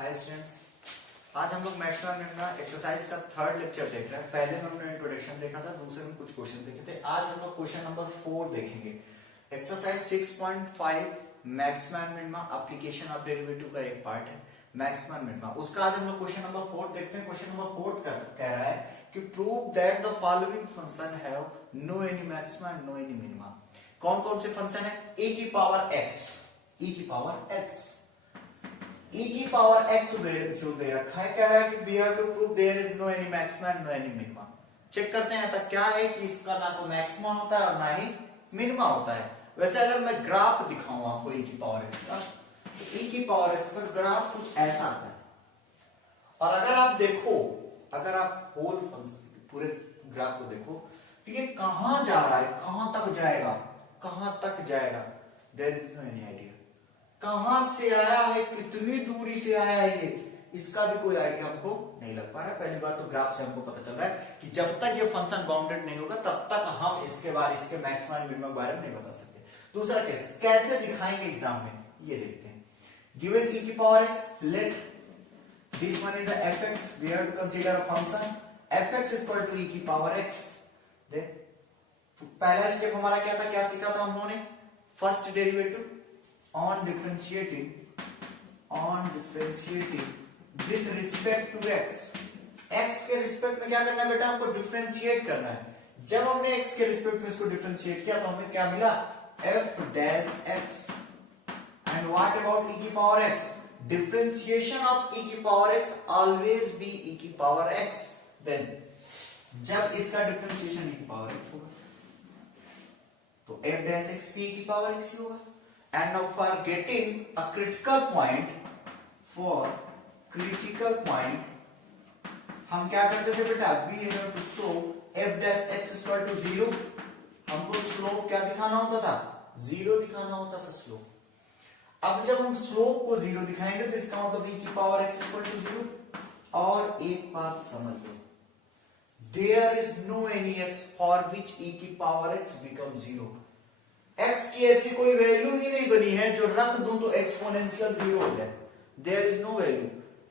Hi students, आज हम लोग मैथ्स में एक्सरसाइज का थर्ड लेक्चर देख रहे हैं। पहले में हमने इंट्रोडक्शन देखा था, दूसरे में कुछ क्वेश्चन देखे थे। आज हम लोग क्वेश्चन नंबर 4 देखेंगे। Exercise 6.5 maxima and minima application of derivative का एक पार्ट है, मैक्सिमा एंड मिनिमा। उसका आज हम लोग क्वेश्चन नंबर 4 देखते हैं। क्वेश्चन नंबर 4 कह रहा है कि prove that the following function have no any maxima and no any minima. कौन कौन से फंक्शन है? e की पावर x, e की पावर x, e की पावर x जो दे रखा है, कह रहा है कि we have to prove there is no any maxima and no any minima। Check करते हैं ऐसा क्या है कि इसका ना तो मैक्सिमा होता है और ना ही मिनिमा होता है। वैसे अगर मैं ग्राफ दिखाऊं आपको e की पावर x का, तो e की पावर x का ग्राफ कुछ ऐसा आता है। और अगर आप देखो, अगर आप होल फंक्शन पूरे ग्राफ को देखो तो ये कहां जा रहा है, कहां तक जाएगा, कहां तक जाएगा, there is no any idea. कहां से आया है, कितनी दूरी से आया है, ये इसका भी कोई आइडिया हमको नहीं लग पा रहा है। पहली बार तो ग्राफ से हमको पता चल रहा है कि जब तक ये फंक्शन बाउंडेड नहीं होगा तब तक हम इसके बारे, इसके मैक्सिमा एंड मिनिमा के बारे में नहीं बता सकते। दूसरा केस कैसे दिखाएंगे एग्जाम में, ये देखते हैं। गिवन e की power x, let this one is a fx, we have to consider a function fx is equal to e की पावर x। देख पहला स्टेप हमारा क्या था, क्या सीखा था हम लोगों ने? First derivative on differentiating with respect to x के रिस्पेक्ट में क्या करना है बेटा, हमको डिफरेंशिएट करना है। जब हमने x के रिस्पेक्ट में इसको डिफरेंशिएट किया तो हमें क्या मिला? f dash x। And what about e की power x? Differentiation of e की power x always be e की पावर x। देन जब इसका डिफरेंशिएशन e की पावर x होगा तो f डैश x भी e की पावर x ही होगा। And now for getting a critical point, हम क्या करते थे बेटा? We have to show f dash x is equal to 0। हमको स्लोप क्या दिखाना होता था? 0 दिखाना होता था स्लोप। अब जब हम स्लोप को 0 दिखाएंगे तो इसका मतलब e की power x is equal to 0। और एक बात समझ लो, there is no any x for which e की पावर x becomes 0। x की ऐसी कोई वैल्यू ही नहीं बनी है जो रख दूं तो एक्सपोनेंशियल 0 हो जाए। There is no value.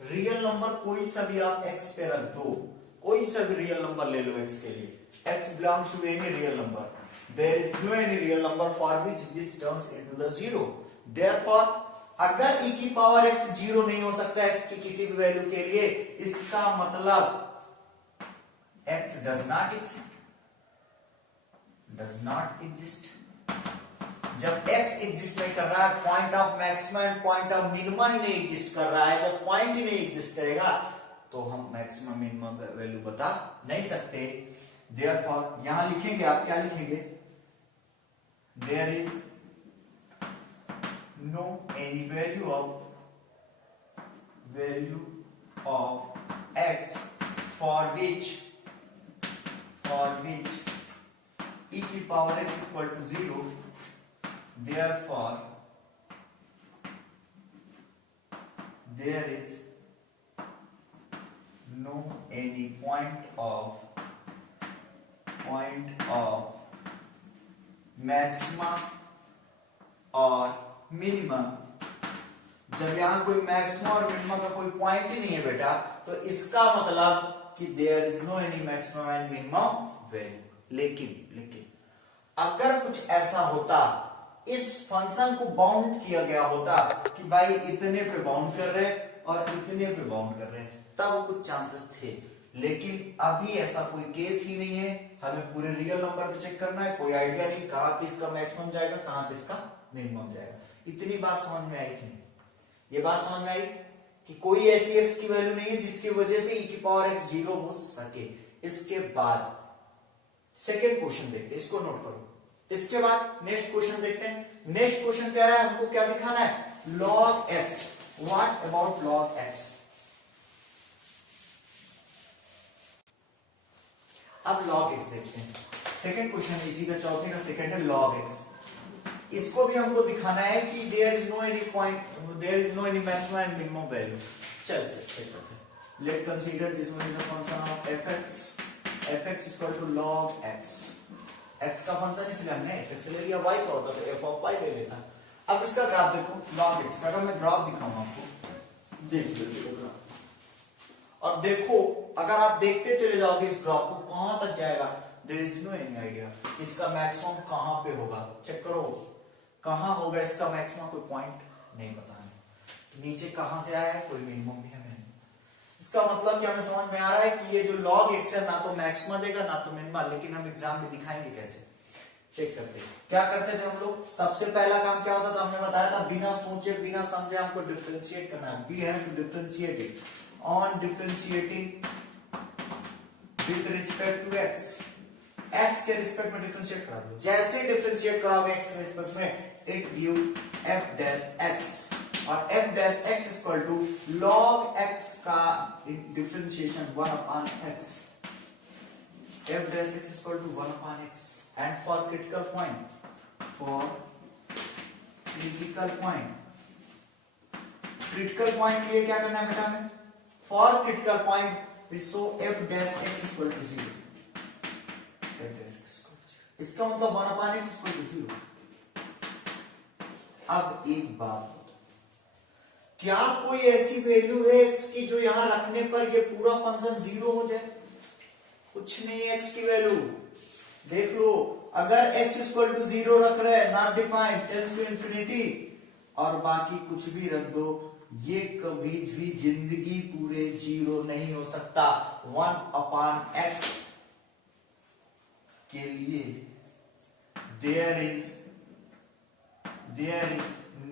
Real number कोई सा भी आप x पे रख दो, कोई सा भी रियल नंबर ले लो x के लिए, x belongs to any real number, there is no any real number for which this turns into the 0। Therefore अगर e की पावर x 0 नहीं हो सकता x की किसी भी वैल्यू के लिए, इसका मतलब x डज नॉट एग्जिस्ट। जब x एग्जिस्ट नहीं कर रहा है, point of maxima and point of minima ही नहीं एग्जिस्ट कर रहा है, जब पॉइंट ही नहीं एग्जिस्ट करेगा तो हम मैक्सिमा मिनिमा वैल्यू बता नहीं सकते। देयरफॉर यहां लिखेंगे, आप क्या लिखेंगे? There is no any value of x for which e की power x equal to 0। Therefore, there is no any point of maxima or minima। जब यहां कोई मैक्सिमा और मिनिमा का कोई पॉइंट ही नहीं है बेटा, तो इसका मतलब कि there is no any maximum and minimum value। लेकिन अगर कुछ ऐसा होता, इस फंक्शन को बाउंड किया गया होता कि भाई इतने पे बाउंड कर रहे और इतने पे बाउंड कर रहे, तब कुछ चांसेस थे। लेकिन अभी ऐसा कोई केस ही नहीं है। हमें पूरे रियल नंबर पे चेक करना है, कोई आइडिया नहीं कहां पे इसका मैक्सिमम जाएगा, कहां पे इसका मिनिमम जाएगा। इतनी बात समझ में आई कि नहीं? ये बात समझ में आई कि कोई ऐसी x की वैल्यू नहीं है जिसकी वजह से e की पावर x 0 हो सके। इसके बाद सेकेंड क्वेश्चन देखते हैं, इसको नोट करो। इसके बाद नेक्स्ट क्वेश्चन देखते हैं। नेक्स्ट क्वेश्चन कह रहा है हमको क्या दिखाना है? log x। What about log x? अब log x देखते हैं। सेकंड क्वेश्चन इसी का, चौथे का सेकंड है log x। इसको भी हमको दिखाना है कि there is no any maximum and minimum value। चलते चेक करते हैं। Late consider this one is the function of fx is equal to log x। x का फंक्शन इसलिए हमने fx ले लिया, y का होता तो f ऑफ y ले लेता। अब इसका ग्राफ देखो, log x का। अगर मैं ग्राफ दिखाऊं आपको, this will be the graph. और देखो अगर आप देखते चले जाओगे इस ग्राफ को कहां तक जाएगा, there is no any idea इसका मैक्सिमम कहां पे होगा। चेक करो कहां होगा इसका मैक्सिमम, कोई पॉइंट नहीं पता है। नीचे कहां से आया है, कोई मिनिमम भी हमें नहीं। इसका मतलब क्या हमें समझ में आ रहा है कि ये जो log x है ना तो मैक्सिमा देगा ना तो मिनिमा, लेकिन हम एग्जाम में दिखाएंगे कैसे। चेक करते हैं क्या करते थे हम लोग। सबसे पहला काम क्या होता था, हमने बताया था बिना सोचे बिना समझे हमको डिफरेंशिएट करना है। We have to differentiate it on differentiating with respect to x। x के रिस्पेक्ट में डिफरेंशिएट करा दो। जैसे डिफरेंशिएट कराओगे x के रिस्पेक्ट में, it give f dash x, और f dash x equal to log x का differentiation 1 upon x। f dash x equal to 1 upon x। And for critical point के लिए क्या करना है बेटा हमें, for critical point we show f dash x equal to 0। इसका मतलब 1 upon x equal to 0। अब एक बात, क्या कोई ऐसी वैल्यू है x की जो यहां रखने पर ये पूरा फंक्शन 0 हो जाए? कुछ नहीं है x की वैल्यू। देख लो अगर x इक्वल टू 0 रख रहे हैं, not defined, tends to infinity, और बाकी कुछ भी रख दो, ये कभी भी जिंदगी पूरे 0 नहीं हो सकता। 1 अपॉन x के लिए there is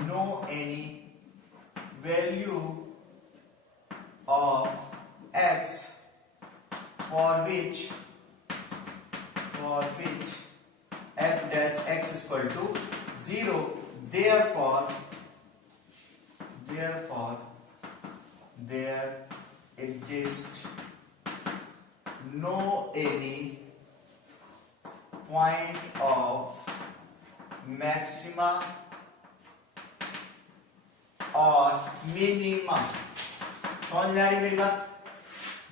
no any value of x for which f dash x is equal to 0, therefore there exists no any point of maxima और minima। समझ में आ रही मेरी बात?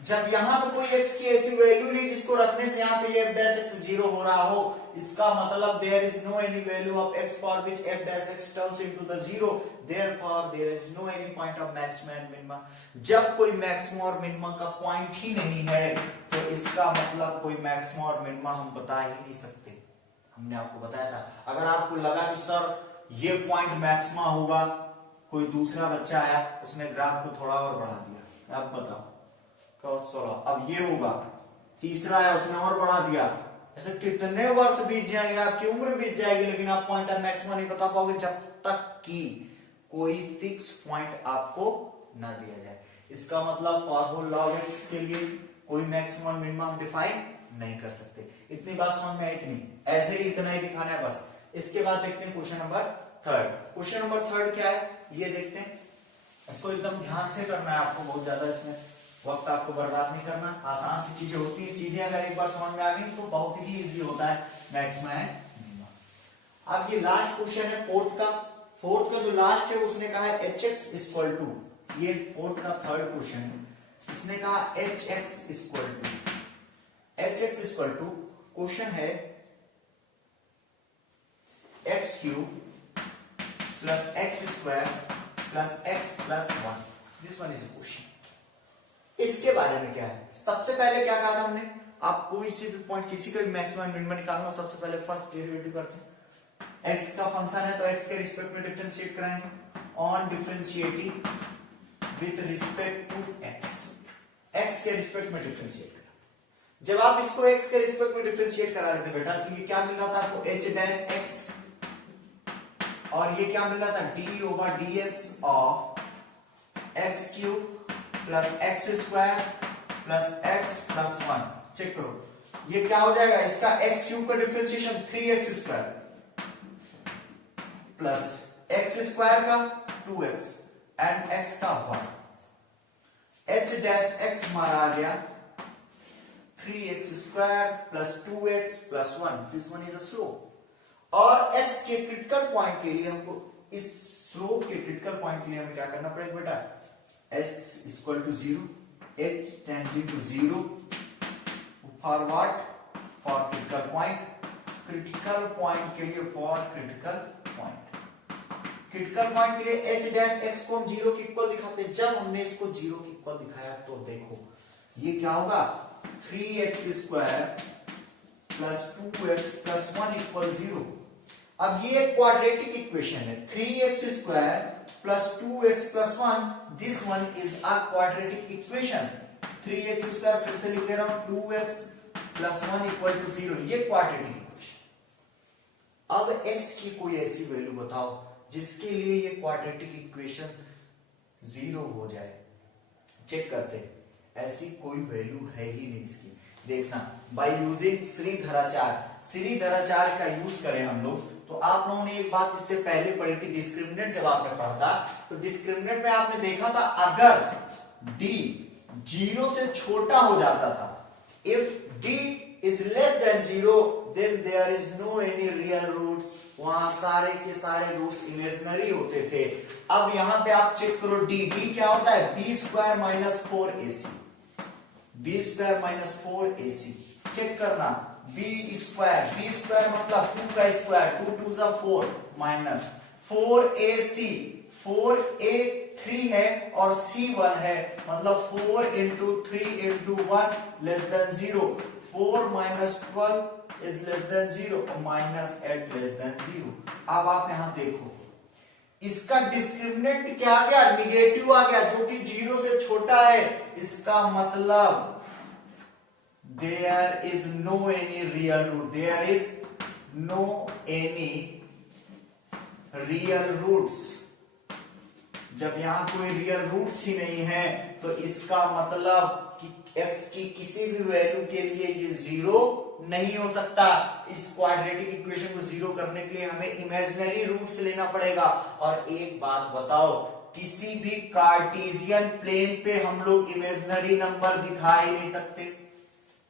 जब यहां पे कोई x की ऐसी वैल्यू नहीं जिसको रखने से यहां पे f dash x 0 हो रहा हो, इसका मतलब there is no any value of x for which f dash x turns into the 0, therefore there is no any point of maximum and minimum। जब कोई मैक्सिमम और मिनिमम का पॉइंट ही नहीं है तो इसका मतलब कोई मैक्सिमम और मिनिमम हम बता ही नहीं सकते। हमने आपको बताया था अगर आपको लगा कि सर ये पॉइंट मैक्सिमा होगा, कोई दूसरा बच्चा आया उसने ग्राफ को थोड़ा और बढ़ा दिया, अब बताओ अब ये होगा, तीसरा है उसने और बढ़ा दिया, ऐसे कितने वर्ष बीत जाएंगे, आपकी उम्र बीत जाएगी, लेकिन आप पॉइंट ऑफ मैक्सिमम नहीं बता पाओगे जब तक कि कोई फिक्स पॉइंट आपको ना दिया जाए। इसका मतलब फॉर log x के लिए कोई मैक्सिमम मिनिमम डिफाइन नहीं कर सकते। इतनी बात समझ में आई कि नहीं? ऐसे ही इतना ही दिखाना है बस। इसके बाद देखते हैं क्वेश्चन नंबर 3। क्वेश्चन नंबर 3 क्या है ये देखते हैं। इसको एकदम ध्यान से करना है आपको, बहुत ज्यादा इसमें वक्त आपको बर्बाद नहीं करना। आसान सी चीजें होती है, चीजें अगर एक बार समझ में आ गई तो बहुत ही इजी होता है मैक्सिमम एंड मिनिमम। अब ये लास्ट क्वेश्चन है फोर्थ का जो लास्ट है उसने कहा है hx इक्वल टू, ये फोर्थ का थर्ड क्वेश्चन है, इसने कहा hx इक्वल टू क्वेश्चन है x cube plus x square plus x plus 1। This one is question. इसके बारे में क्या है, सबसे पहले क्या कहा था हमने, आप कोई सी भी पॉइंट किसी का भी मैक्सिमम मिनिमम निकालना, सबसे पहले फर्स्ट डेरिवेटिव करते हैं। x का फंक्शन है तो x के रिस्पेक्ट में डिफरेंशिएट कराएंगे on differentiating with respect to x के रिस्पेक्ट में डिफरेंशिएट करा। जब आप इसको x के रिस्पेक्ट में डिफरेंशिएट करा रहे थे बेटा तो ये क्या मिल रहा था आपको, h डैश x, और ये क्या मिल रहा था, d over dx of x cube plus x square plus x plus 1। Check करो ये क्या हो जाएगा, इसका एक्स क्यूब का differentiation 3x square plus x square का 2x एंड x का 1। h डैश x हमारा आ गया 3x square plus 2x plus 1। This one is a slope. और x के क्रिटिकल पॉइंट के लिए हमको, इस स्लोप के क्रिटिकल पॉइंट के लिए हमें क्या करना पड़ेगा बेटा, x equal to 0, h tangent to 0 for what, for critical point, critical point के लिए for critical point, critical point के लिए एच डैश एक्स को हम जीरो के इक्वल दिखाते हैं। जब हमने इसको जीरो के इक्वल दिखाया तो देखो ये क्या होगा, 3x² plus 2x plus 1 equal 0। अब ये एक क्वाड्रेटिक इक्वेशन है, 3x² plus 2x plus 1, this one is a quadratic equation. 3x² फिर से लिख दे रहा हूं, 2x प्लस 1 इक्वल टू 0, ये क्वाड्रेटिक इक्वेशन। अब x की कोई ऐसी वैल्यू बताओ जिसके लिए ये क्वाड्रेटिक इक्वेशन 0 हो जाए। चेक करते हैं, ऐसी कोई वैल्यू है ही नहीं इसकी। देखना, बाय यूजिंग श्रीधराचार्य का यूज करें हम लोग, तो आप लोगों ने एक बात इससे पहले पढ़ी थी, डिस्क्रिमिनेंट जब आपने पढ़ा था तो डिस्क्रिमिनेंट में आपने देखा था अगर d 0 से छोटा हो जाता था, if d is less than 0 then there is no any real roots, वहां सारे के सारे रूट्स इमेजिनरी होते थे। अब यहां पे आप चेक करो d क्या होता है, b² minus 4ac, b² minus 4ac। Check करना, b² मतलब 2 का स्क्वायर, 2 2 जा 4 माइनस 4ac, 4a 3 है और c 1 है, मतलब 4 into 3 into 1 less than 0, 4 minus 12 is less than 0 और माइनस 8 लेस देन 0। अब आप यहां देखो, इसका डिस्क्रिमिनेंट क्या आ गया, निगेटिव आ गया, जो कि 0 से छोटा है। इसका मतलब there is no any real root, there is no any real roots। जब यहां कोई रियल रूट्स ही नहीं है तो इसका मतलब कि x की किसी भी वैल्यू के लिए ये 0 नहीं हो सकता। इस क्वाड्रेटिक इक्वेशन को 0 करने के लिए हमें इमेजिनरी रूट्स लेना पड़ेगा। और एक बात बताओ, किसी भी कार्टेशियन प्लेन पे हम लोग इमेजिनरी नंबर दिखा ही नहीं सकते।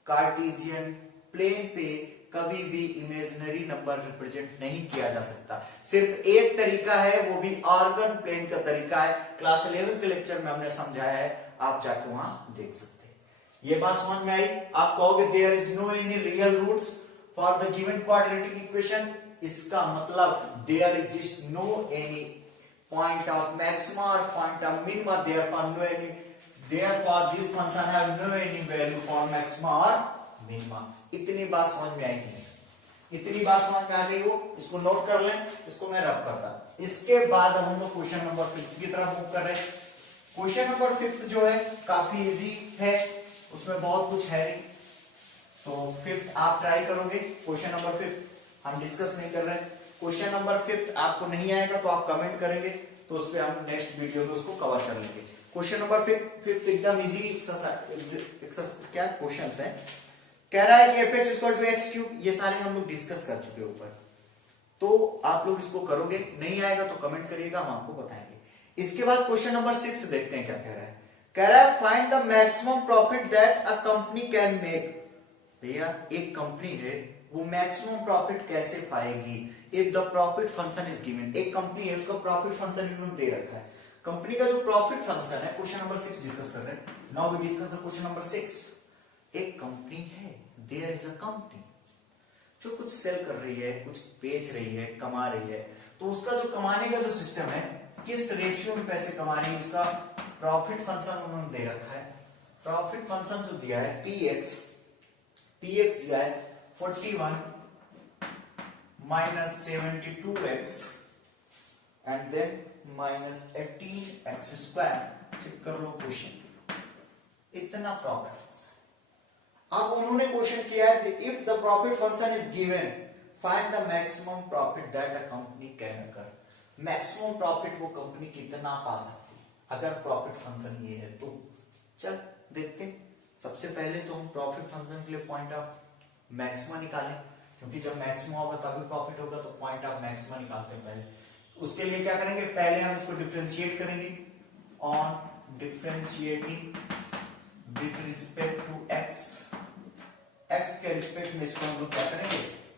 कार्टेशियन प्लेन पे कभी भी इमेजिनरी नंबर रिप्रेजेंट नहीं किया जा सकता। सिर्फ एक तरीका है, वो भी ऑर्गन प्लेन का तरीका है। क्लास 11 के लेक्चर में हमने समझाया है, आप जाके वहां देख सकते हैं। ये बात समझ में आई? आप कहोगे there is no any real roots for the given quadratic equation, इसका मतलब there exist no any point of maxima और point of minima, therefore no any, therefore this function have no any value for maxima और minima. इतनी बात समझ में आएगी? इतनी बात समझ में आ गई हो? इसको नोट कर लें, इसको मैं रब करता। इसके बाद हम लोग क्वेश्चन नंबर 5 की तरफ मूव कर रहे हैं। क्वेश्चन नंबर 5 जो है काफी इजी है, उसमें बहुत कुछ है नहीं, तो 5 आप ट्राई करोगे। क्वेश्चन नंबर 5 हम डिस्कस नहीं कर रहे हैं। क्वेश्चन नंबर 5 आपको नहीं आएगा तो आप कमेंट करेंगे, तो उस पर हम नेक्स्ट वीडियो में उसको कवर कर लेंगे। क्वेश्चन नंबर 5 एकदम इजी एक्सरसाइज, क्या क्वेश्चन है, कह रहा है कि fx equal to x cube, ये सारे हम लोग डिस्कस कर चुके हैं ऊपर, तो आप लोग इसको करोगे। नहीं आएगा तो कमेंट करिएगा, हम आपको बताएंगे। इसके बाद क्वेश्चन नंबर 6 देखते हैं क्या कह रहा है। कह रहा है find the maximum profit that a company can make. भैया एक कंपनी है, वो मैक्सिमम प्रॉफिट कैसे पाएगी if the profit function is given. एक कंपनी है, उसका प्रॉफिट फंक्शन इन्होंने दे रखा है। कंपनी का जो प्रॉफिट फंक्शन है, क्वेश्चन नंबर 6 डिस्कस कर रहे हैं। Now we discuss the question number 6। एक कंपनी है, देयर इज अ कंपनी जो कुछ सेल कर रही है, कुछ बेच रही है, कमा रही है, तो उसका जो कमाने का जो सिस्टम है, किस रेशियो में पैसे कमा रही है, उसका प्रॉफिट फंक्शन उन्होंने दे रखा है। प्रॉफिट फंक्शन जो दिया है px दिया है 41 minus 72x and then minus 18x square. Check कर लो क्वेश्चन, इतना प्रॉफिट फंक्शन। अब उन्होंने क्वेश्चन किया है कि if the profit function is given find the maximum profit that a company can occur. Maximum profit वो कंपनी कितना पा सकती है अगर प्रॉफिट फंक्शन ये है तो। चल देखते हैं। सबसे पहले तो हम प्रॉफिट फंक्शन के लिए पॉइंट ऑफ मैक्सिमा निकालें, क्योंकि जब मैक्सिमा होगा तभी प्रॉफिट होगा, तो पॉइंट ऑफ मैक्सिमा निकालते हैं पहले। उसके लिए क्या करेंगे, पहले हम इसको डिफरेंशिएट करेंगे on differentiating with respect to x. X के रिस्पेक्ट में इसको हम लोग क्या करेंगे,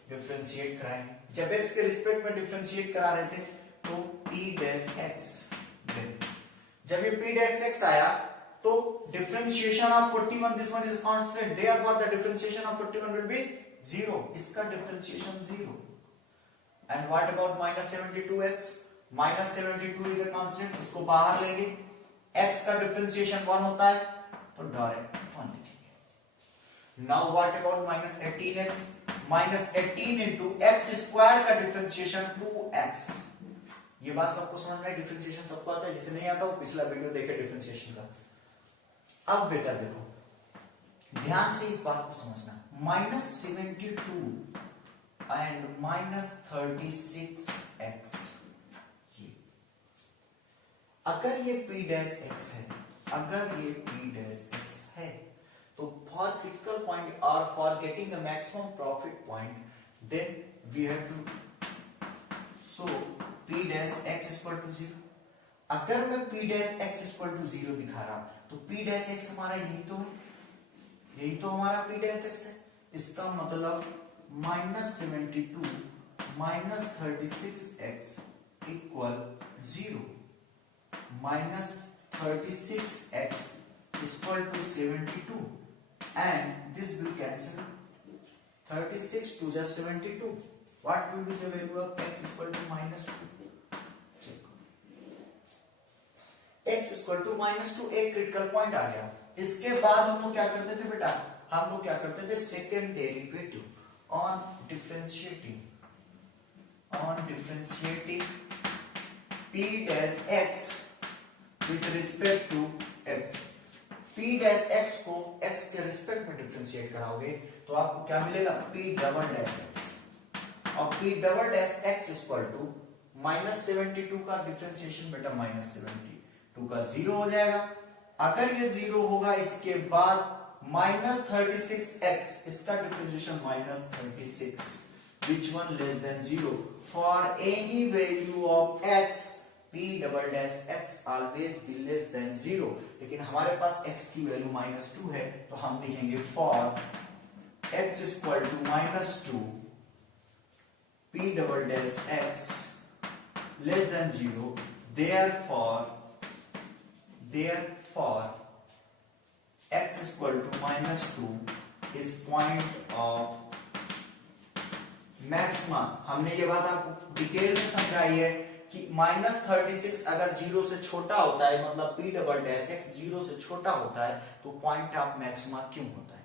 डिफरेंशिएट कराएंगे। जब एक्स के रिस्पेक्ट में डिफरेंशिएट करा रहे थे तो p डैश x, जब ये p डैश x आया तो differentiation of 41, this one is constant, therefore the differentiation of 41 will be 0, इसका differentiation 0। And what about minus 72x, -72 is a constant, उसको बाहर लेंगे, x का डिफरेंशिएशन 1 होता है तो डायरेक्ट 1 लिखेंगे। Now what about -18x, -18 into x square का डिफरेंशिएशन 2x। ये बात सबको समझ में आई? डिफरेंशिएशन सबको आता है, जिसे नहीं आता वो पिछला वीडियो देखे डिफरेंशिएशन का। अब बेटा देखो ध्यान से इस बात को समझना, -72 एंड -36x, ये अगर ये p डैश x है, अगर ये p डैश x है, तो फॉर क्रिटिकल पॉइंट और for getting the maximum profit point, then we have to so p dash x equal to 0। अगर मैं p dash x equal to 0 दिखा रहा तो p डैश x हमारा यही तो है, यही तो हमारा p डैश x है। इसका मतलब -72 -36x equal 0, -36x equal to 72 and this will cancel, 36 to just 72, what will be the value of x equal to -2? check, x equal to -2 एक क्रिटिकल पॉइंट आ गया। इसके बाद हम लोग क्या करते थे बेटा, हम लोग क्या करते थे, second derivative on differentiating p dash x with respect to x। p dash x को x के रिस्पेक्ट में डिफरेंशिएट कराओगे तो आपको क्या मिलेगा, p डबल डैश x, और p double dash x equal to -72 का डिफरेंशिएशन बेटा -72 का 0 हो जाएगा। अगर ये 0 होगा इसके बाद -36x, इसका differentiation -36, which one less than 0? For any value of x, p double dash x always be less than 0। लेकिन हमारे पास x की वैल्यू -2 है तो हम लिखेंगे for x equal to -2, p double dash x less than 0, therefore x equal to -2 is point of maxima. हमने ये बात आपको डिटेल में समझाई है कि -36 अगर 0 से छोटा होता है, मतलब p डबल डैश x 0 से छोटा होता है तो पॉइंट ऑफ मैक्सिमा क्यों होता है,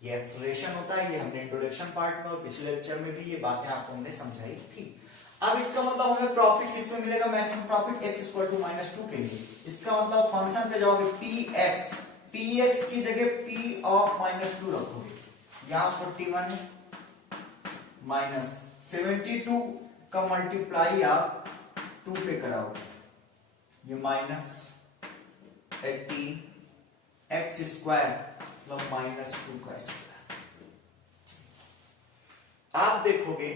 ये एक्सेलरेशन होता है। ये हमने इंट्रोडक्शन पार्ट में और पिछले लेक्चर में भी ये बातें आपको हमने समझाई थी। अब इसका मतलब हमें प्रॉफिट किसमें मिलेगा, maximum profit x equal to -2 के लिए। इसका मतलब फंक्शन पे जाओगे px की जगह p ऑफ -2 रखोगे, यहां 41 है, -72 का मल्टीप्लाई आप 2 पे कराओगे, ये -18 x स्क्वायर मतलब -2 का स्क्वायर। आप देखोगे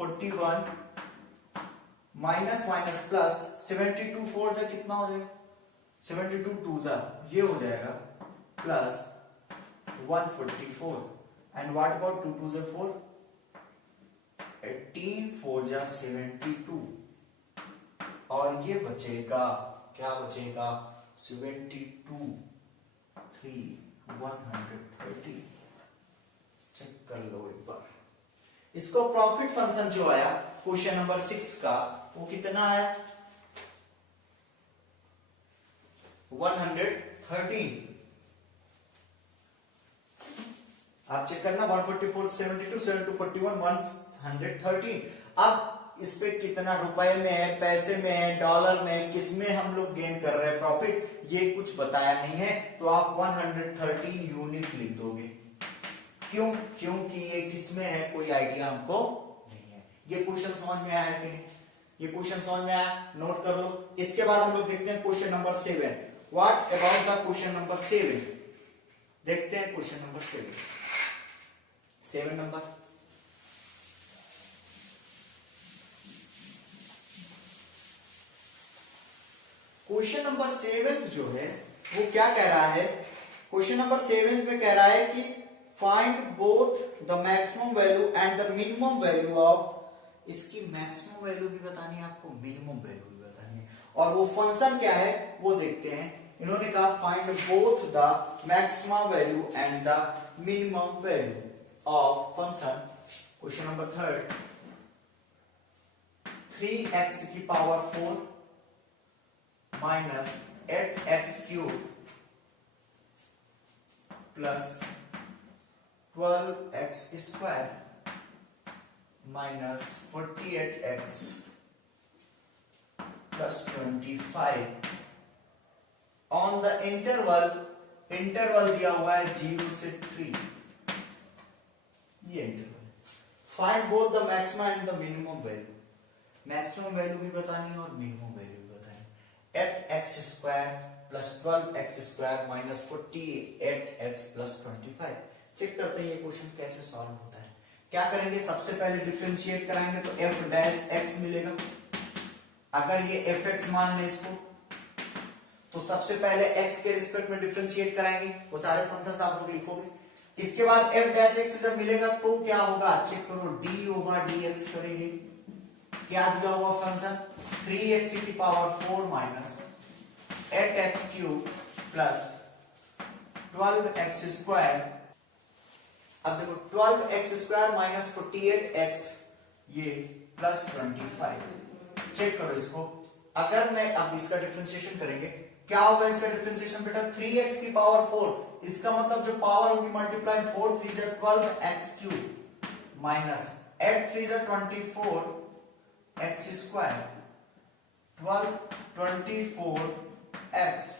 41 माइनस माइनस प्लस 72 4 से कितना हो जाएगा, 72 2 जा ये हो जाएगा प्लस 144 एंड व्हाट अबाउट 2 2 से 4, 18 4 जा 72 और ये बचेगा, क्या बचेगा 72 3 130। चेक कर लो एक बार। इसको प्रॉफिट फंक्शन जो आया क्वेश्चन नंबर 6 का वो कितना आया 113। आप चेक करना 144 72 72 41 113। अब इस पे कितना रुपए में है, पैसे में है, डॉलर में, किसमें हम लोग गेन कर रहे हैं प्रॉफिट, ये कुछ बताया नहीं है तो आप 113 यूनिट लिख दोगे। क्यों, क्योंकि ये किसमें है कोई आइडिया हमको नहीं है। ये क्वेश्चन समझ में आया कि नहीं, ये क्वेश्चन समझ में आया, नोट कर लो। इसके बाद हम लोग देखते हैं question number 7। What about the question number 7, देखते हैं question number 7 number. Question number 7 जो है वो क्या कह रहा है, क्वेश्चन नंबर 7 में कह रहा है कि find both the maximum value and the minimum value of, इसकी मैक्सिमम वैल्यू भी बतानी है आपको, मिनिमम वैल्यू भी बतानी है, और वो फंक्शन क्या है वो देखते हैं। इन्होंने कहा find both the maximum value and the minimum value of function. Question number 3 3x की power 4 minus 8x cube plus 12x square minus 48x plus 25 on the interval दिया हुआ है 0 से 3, ये interval. Find both the maximum and the minimum value, maximum value भी बतानी है और मिनिमम वैल्यू भी बतानी है। 8x square plus 12x square minus 48x plus 25। Check करते हैं ये क्वेश्चन कैसे सॉल्व होता है। क्या करेंगे, सबसे पहले डिफरेंशिएट कराएंगे तो f डैश x मिलेगा। अगर ये fx मान लें इसको, तो सबसे पहले x के रिस्पेक्ट में डिफरेंशिएट कराएंगे, वो सारे फंक्शंस आप लोग लिखोगे। इसके बाद f डैश x जब मिलेगा तो क्या होगा, चेक करो, d होगा dx करेंगे। क्या दिया हुआ फंक्शन 3x की power 4 minus 8x cube plus 12x square. अब देखो 12x स्क्वायर माइनस 48x ये प्लस 25। चेक करो इसको, अगर मैं अब इसका डिफरेंशिएशन करेंगे, क्या होगा इसका डिफरेंशिएशन बेटा, 3x की पावर 4, इसका मतलब जो पावर होगी मल्टीप्लाई 4 3 जा 12x क्यूब माइनस 8 3 जा 24 x स्क्वायर 24 x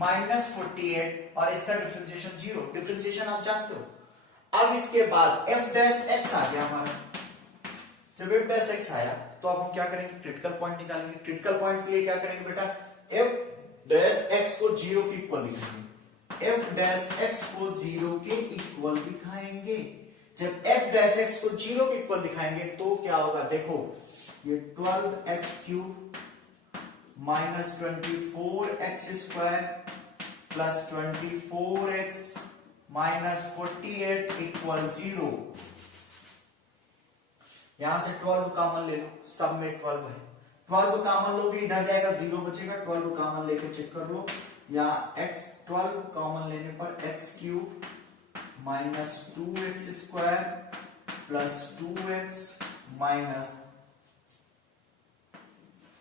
माइनस 48 और इसका डिफरेंशिएशन 0। डिफरेंशिएशन आप जानते हो। अब इसके बाद f डैश x आ गया हमारा। जब f डैश x आया तो अब हम क्या करेंगे, क्रिटिकल पॉइंट निकालेंगे। क्रिटिकल पॉइंट के लिए क्या करेंगे बेटा, f डैश x को 0 के इक्वल दिखाएंगे। f डैश x को 0 के इक्वल दिखाएंगे। जब f डैश x को 0 के इक्वल दिखाएंगे तो क्या होगा, देखो ये 12x cube minus 24x square plus 24x minus 48 equal 0। यहां से 12 कॉमन ले लो, सब में 12 है। 12 कॉमन लोगे इधर जाएगा 0 बचेगा, 12 कॉमन लेके चेक कर लो। यहाँ x 12 कॉमन लेने पर x cube minus 2x square plus 2x minus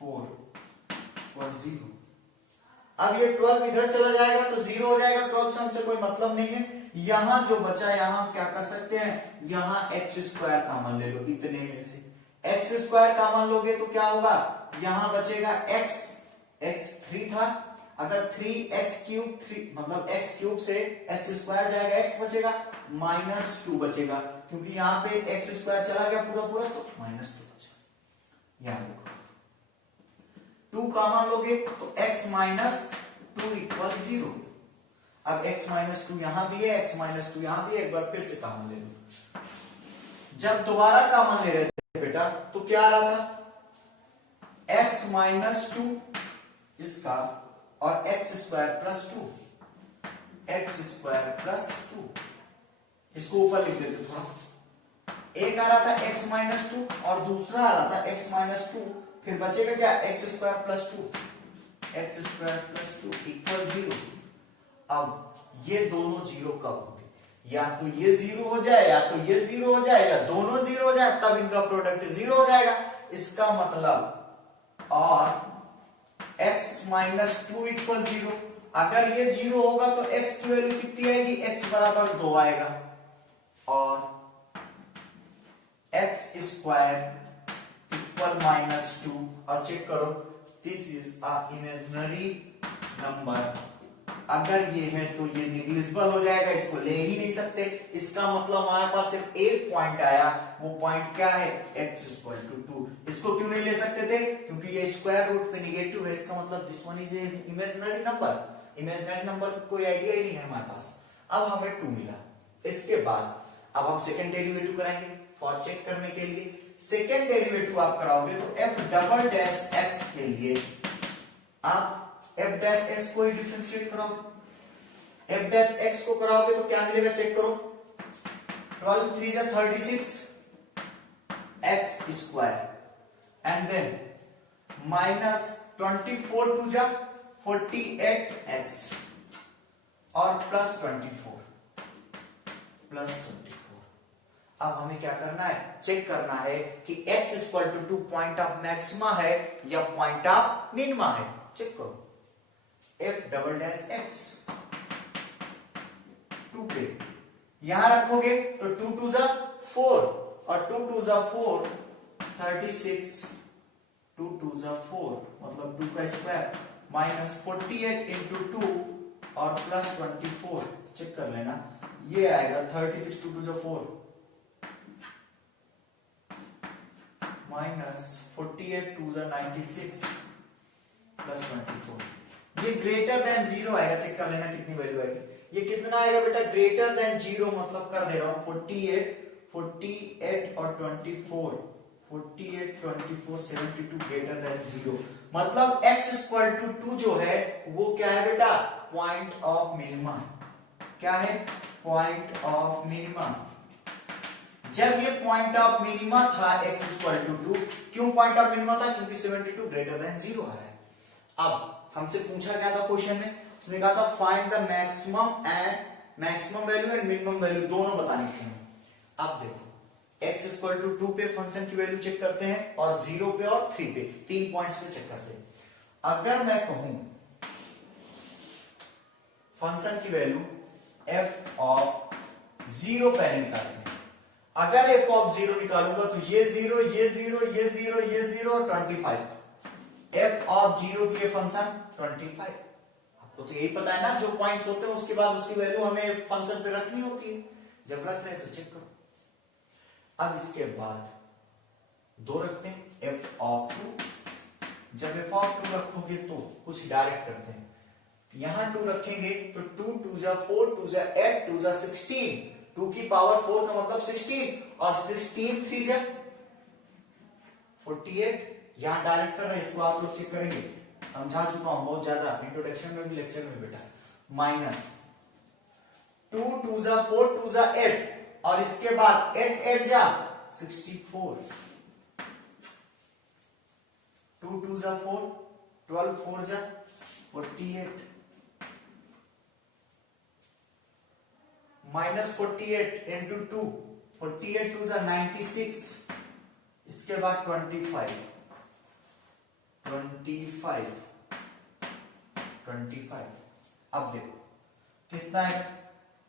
4 और 0। अब ये 12 इधर चला जाएगा तो 0 हो जाएगा, 12 से हमसे कोई मतलब नहीं है। यहां जो बचा, यहां क्या कर सकते हैं, यहां x स्क्वायर कॉमन ले लो इतने में से। x स्क्वायर कॉमन लोगे तो क्या होगा, यहां बचेगा x 3 था, अगर 3x क्यूब 3 मतलब x क्यूब से x स्क्वायर जाएगा, x बचेगा माइनस 2 बचेगा, क्योंकि यहां पे x स्क्वायर चला गया पूरा पूरा तो माइनस 2 बचेगा। यहां देखो 2 कॉमन लोगे तो x माइनस 2 इक्वल 0। अब x माइनस 2 यहां भी है, x माइनस 2 यहां भी है, एक बार फिर से कॉमन ले लो। जब दोबारा कॉमन ले रहे थे बेटा तो क्या आ रहा था, x माइनस 2 इसका और x square plus 2, x square plus 2, इसको ऊपर लिख देते थोड़ा। एक आ रहा था x माइनस 2 और दूसरा आ रहा था x माइनस 2, फिर बचेगा क्या, x square plus 2, x square plus 2 equal 0। अब ये दोनों 0 कब होंगे, या तो ये 0 हो जाए या तो ये 0 हो जाए या दोनों 0 हो जाए, तब इनका प्रोडक्ट 0 हो जाएगा। इसका मतलब और x माइनस 2 इक्वल 0, अगर ये 0 होगा तो x की वैल्यू कितनी आएगी, x बराबर 2 आएगा और x स्क्वायर इक्वल माइनस 2। और चेक करो, this is a imaginary number. अगर ये है तो ये निग्लिजिबल हो जाएगा, इसको ले ही नहीं सकते। इसका मतलब हमारे पास सिर्फ एक पॉइंट आया, वो पॉइंट क्या है, x इक्वल टू 2। इसको क्यों नहीं ले सकते थे, क्योंकि ये स्क्वायर रूट पे निगेटिव है, इसका मतलब this one is imaginary number. Imaginary number का कोई आइडिया ही नहीं है हमारे पास। अब हमें 2 मिला। इसके बाद अब हम सेकंड डेरिवेटिव कराएंगे फॉर चेक करने के लिए। सेकंड डेरिवेटिव आप कराओगे तो f डबल डैश x के लिए आप f डैश x को ही डिफरेंशिएट कराओगे। f डैश x को कराओगे तो क्या मिलेगा, चेक करो, 12 3 जा 36 x square and then minus 24 2 जा 48x और प्लस 24। अब हमें क्या करना है, चेक करना है कि x equal two point of maxima है या पॉइंट ऑफ मिनिमा है। चेक करो, f डबल डैश x 2 पे यहां रखोगे तो 2 टू जा 4 और 2 टू जा 4 36, 2 टू जा 4 मतलब 2 का स्क्वायर माइनस 48 इंटू 2 और प्लस 24। चेक कर लेना, ये आएगा 36 2 टू जा 4 माइनस 48 2 जा 96 प्लस 24। ये ग्रेटर देन 0 आएगा। चेक कर लेना कितनी वैल्यू आएगी। ये कितना आएगा बेटा, ग्रेटर देन 0 मतलब कर दे रहा हूं 48 और 24, 48 24 72 ग्रेटर देन 0 मतलब x इक्वल टू 2 जो है वो क्या है बेटा, पॉइंट ऑफ मिनिमा। क्या है, पॉइंट ऑफ मिनिमा। जब ये पॉइंट ऑफ मिनिमा था x इक्वल टू 2, क्यों पॉइंट ऑफ मिनिमा था, क्योंकि 72 ग्रेटर देन 0 आ रहा है। अब हमसे पूछा गया था क्वेश्चन में, उसने कहा था find the maximum value and minimum value दोनों बताने के हैं। अब देखो x इक्वल टू 2 पे फंक्शन की वैल्यू चेक करते हैं और 0 पे और 3 पे, 3 पॉइंट्स पे चेक करते हैं। अगर मैं कहूं फंक्शन की वैल्यू f ऑफ 0 पहले निकालते हैं। अगर f ऑफ 0 निकालूंगा तो ये 0 ये 0 ये 0 ये 0 और 25। f ऑफ 0 के फंक्शन 25। आपको तो यही पता है ना, जो पॉइंट्स होते हैं उसके बाद उसकी वैल्यू हमें फंक्शन पे रखनी होती है। जब रख रहे हैं तो चेक करो। अब इसके बाद 2 रखते हैं f ऑफ 2। जब f ऑफ 2 रखोगे तो कुछ डायरेक्ट करते हैं, यहां 2 रखेंगे तो 2 2 जा 4 2 जा 8 2 जा 16, 2 की पावर 4 का मतलब 16 और 16 3 जा 48। यहां डायरेक्ट कर रहे हैं, इसको आप लोग चेक करेंगे, समझा चुका हूं बहुत ज्यादा इंट्रोडक्शन में भी लेक्चर में बेटा। माइनस 2 2 जा 4 2 जा 8 और इसके बाद 8 8 जा 64, 2 2 जा 4 12 4 जा 48 माइनस 48 इंटू 2 48 2 जा 96, इसके बाद 25 अब देखो कितना है,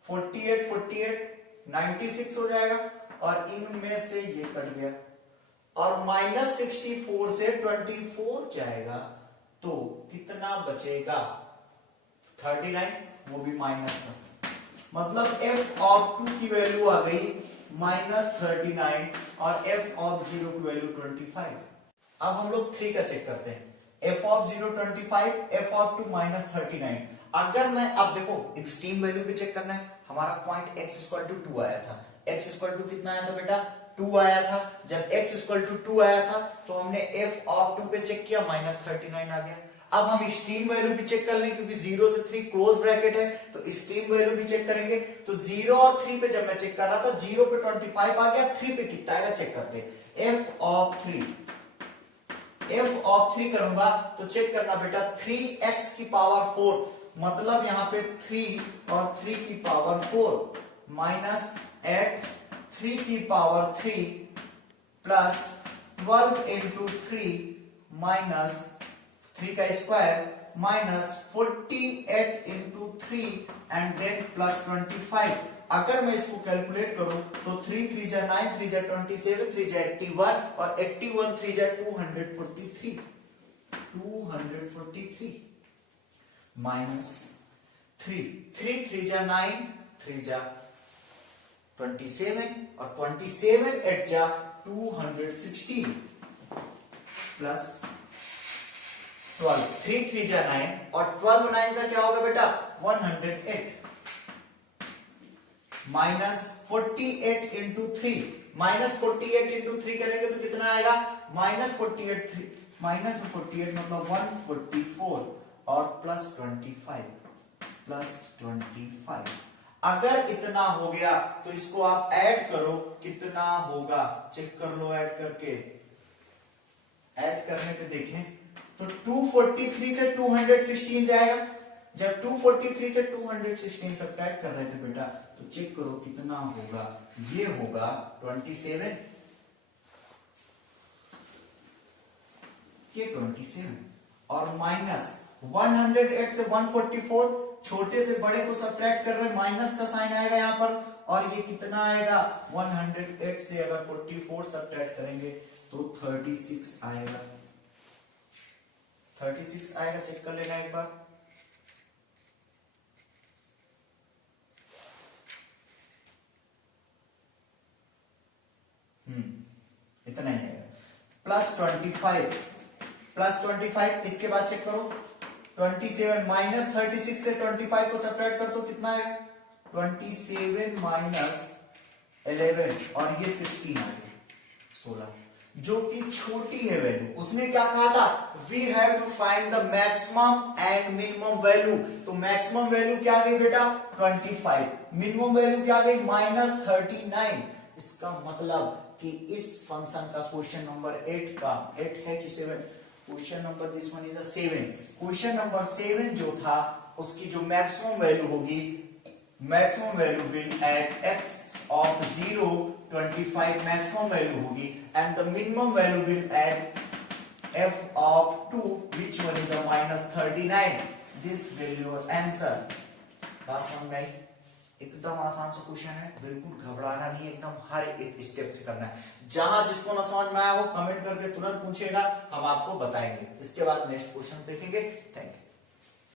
48 48 96 हो जाएगा और इनमें से ये कट गया और माइनस 64 से 24 जाएगा तो कितना बचेगा 39, वो भी माइनस में। मतलब f ऑफ 2 की वैल्यू आ गई माइनस 39 और f ऑफ 0 की वैल्यू 25। अब हम लोग 3 का चेक करते हैं, f of 0 25, f of 2 minus 39। अगर मैं अब देखो एक्सट्रीम वैल्यू पे चेक करना है, हमारा पॉइंट x इक्वल टू 2 आया था। x इक्वल टू कितना आया था बेटा, 2 आया था। जब x इक्वल टू 2 आया था तो हमने f ऑफ 2 पे चेक किया, माइनस 39 आ गया। अब हम एक्सट्रीम वैल्यू भी चेक कर लें, क्योंकि 0 से 3 क्लोज ब्रैकेट है तो एक्सट्रीम वैल्यू भी चेक करेंगे। तो 0 और 3 पे जब मैं चेक कर रहा था, 0 पे 25 आ गया, 3 पे कितना आएगा चेक करते हैं। f ऑफ 3 करूंगा तो चेक करना बेटा, 3x की पावर 4 मतलब यहां पे 3 और 3 की पावर 4 माइनस 8 3 की पावर 3 प्लस 12 इंटू 3 माइनस 3 का square minus 48 into 3 and then plus 25। अगर मैं इसको कैलकुलेट करूं तो 3 3 जा 9 3 जा 27 3 जा 81 और 81 3 जा 243 माइनस 3 3 3 जा 9 3 जा 27 और 27 8 जा 216 प्लस 12 3 3 जा 9 और 12 9 से क्या होगा बेटा 108 माइनस 48 इंटू 3 माइनस 48 इंटू 3 करेंगे तो कितना आएगा माइनस 48 माइनस 48 मतलब 144 और प्लस 25 अगर इतना हो गया तो इसको आप ऐड करो, कितना होगा चेक कर लो। ऐड करके ऐड करने पे देखें तो 243 से 216 जाएगा जब 243 से 216 सब्ट्रैक्ट कर रहे थे बेटा, तो चेक करो कितना होगा, ये होगा 27, ये 27 और माइनस 108 से 144, छोटे से बड़े को सब्ट्रैक्ट कर रहे हैं, माइनस का साइन आएगा यहाँ पर, और ये कितना आएगा 108 से अगर 44 सब्ट्रैक्ट करेंगे तो 36 आएगा, 36 आएगा, चेक कर लेना एक बार। इतना ही आएगा। प्लस 25 इसके बाद चेक करो 27 माइनस 36 से 25 को सब्ट्रैक्ट कर तो कितना आएगा 27 माइनस 11 और ये 16 आएगा 16, जो कि छोटी है वैल्यू। उसने क्या कहा था, we have to find the maximum and minimum value. तो मैक्सिमम वैल्यू क्या आ गई बेटा 25, मिनिमम वैल्यू क्या आ गई माइनस 39। इसका मतलब कि इस फंक्शन का क्वेश्चन नंबर 8 का 8 है कि 7, question number this one is a 7, question number 7 जो था उसकी जो मैक्सिमम वैल्यू होगी, maximum value will at x of 0 25 maximum value होगी, and the minimum value will at f of 2 which one is a minus 39. this will your answer। बात समझ में आई? एकदम आसान सा क्वेश्चन है, बिल्कुल घबराना नहीं, एकदम हर एक स्टेप से करना है। जहां जिसको ना समझ में आया हो कमेंट करके तुरंत पूछेगा, हम आपको बताएंगे। इसके बाद नेक्स्ट क्वेश्चन देखेंगे। Thank you.